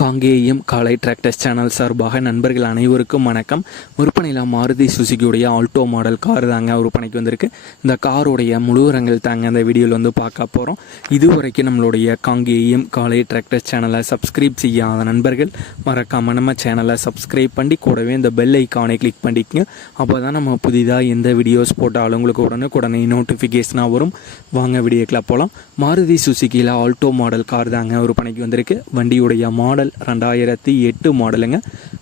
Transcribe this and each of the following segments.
காங்கேயம் காலை tractors channel சார்பாக நண்பர்கள் அனைவருக்கும் வணக்கம். விற்பனையில் மாருதி சுசுகியுடைய ஆல்டோ மாடல் கார் தாங்க விற்பனைக்கு வந்திருக்கு. இந்த காருடைய முழுவரங்கள் தாங்க இந்த வீடியோவில் வந்து பார்க்க போகிறோம். இதுவரைக்கும் நம்மளுடைய காங்கேயம் காலை டிராக்டர்ஸ் சேனலை சப்ஸ்கிரைப் செய்யாத நண்பர்கள் மறக்காமல் நம்ம சேனலை சப்ஸ்கிரைப் பண்ணி கூடவே இந்த பெல் ஐக்கானை கிளிக் பண்ணிக்கங்க. அப்போ தான் நம்ம புதிதாக எந்த வீடியோஸ் போட்டாலும் உங்களுக்கு உடனே நோட்டிஃபிகேஷனாக வரும். வாங்க வீடியோக்கில் போகலாம். மாருதி சுசுகியில் ஆல்டோ மாடல் கார் தாங்க விற்பனைக்கு வந்திருக்கு. வண்டியுடைய மாடல் 2008 மாடலுங்க.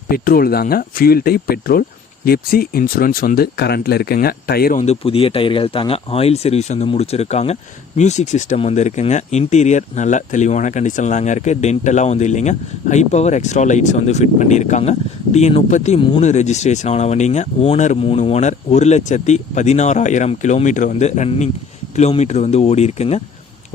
பெட்ரோல் தாங்க, fuel type petrol. FC insurance வந்து கரண்ட்டில் இருக்குங்க. டயர் வந்து புதிய டயர்கள் தாங்க. ஆயில் சர்வீஸ் வந்து முடிச்சிருக்காங்க. மியூசிக் சிஸ்டம் வந்து இருக்குங்க. இன்டீரியர் நல்ல தெளிவான கண்டிஷன் தாங்க இருக்குது. டென்டெல்லாம் வந்து இல்லைங்க. ஹை பவர் எக்ஸ்ட்ரா லைட்ஸ் வந்து ஃபிட் பண்ணியிருக்காங்க. TN33 ரெஜிஸ்ட்ரேஷன் ஆன வண்டிங்க. Owner 3 owner. 1,16,000 கிலோமீட்டர் வந்து ரன்னிங் கிலோமீட்டர் வந்து ஓடி இருக்குங்க.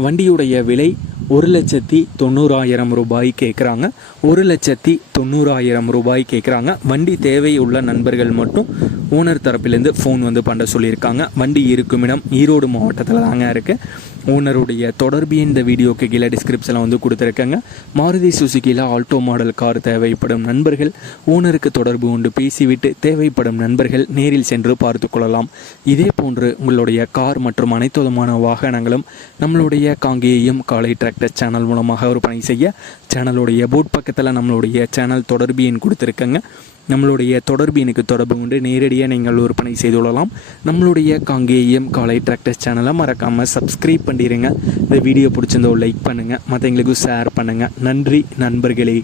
வண்டியுடைய விலை 1,90,000 ரூபாய் கேட்குறாங்க. 1,90,000 ரூபாய் கேட்குறாங்க. வண்டி தேவை உள்ள நண்பர்கள் மட்டும் ஓனர் தரப்பிலேருந்து ஃபோன் வந்து பண்ண சொல்லியிருக்காங்க. வண்டி இருக்கும் இடம் ஈரோடு மாவட்டத்தில் தாங்க இருக்குது. ஓனருடைய தொடர்பு இந்த வீடியோக்கு கீழே டிஸ்கிரிப்ஷனில் வந்து கொடுத்துருக்கேங்க. மாருதி சுசுகியில் ஆல்டோ மாடல் கார் தேவைப்படும் நண்பர்கள் ஓனருக்கு தொடர்பு கொண்டு பேசிவிட்டு தேவைப்படும் நண்பர்கள் நேரில் சென்று பார்த்து கொள்ளலாம். இதே போன்று உங்களுடைய கார் மற்றும் அனைத்து விதமான வாகனங்களும் நம்மளுடைய காங்கேயம் காலை டிராக்டர் சேனல் மூலமாக விற்பனை செய்ய சேனலுடைய போர்ட் பக்கத்தில் நம்மளுடைய சேனல் தொடர்பு எண் கொடுத்துருக்கேங்க. நம்மளுடைய தொடர்பு எனக்கு தொடர்பு கொண்டு நேரடியாக நீங்கள் விற்பனை செய்து கொள்ளலாம். நம்மளுடைய காங்கேயம் காலை டிராக்டர்ஸ் சேனலை மறக்காமல் சப்ஸ்கிரைப் பண்ணிடுங்க. இந்த வீடியோ பிடிச்சிருந்தோ லைக் பண்ணுங்கள், மற்றவங்களுக்கு ஷேர் பண்ணுங்கள். நன்றி நண்பர்களே.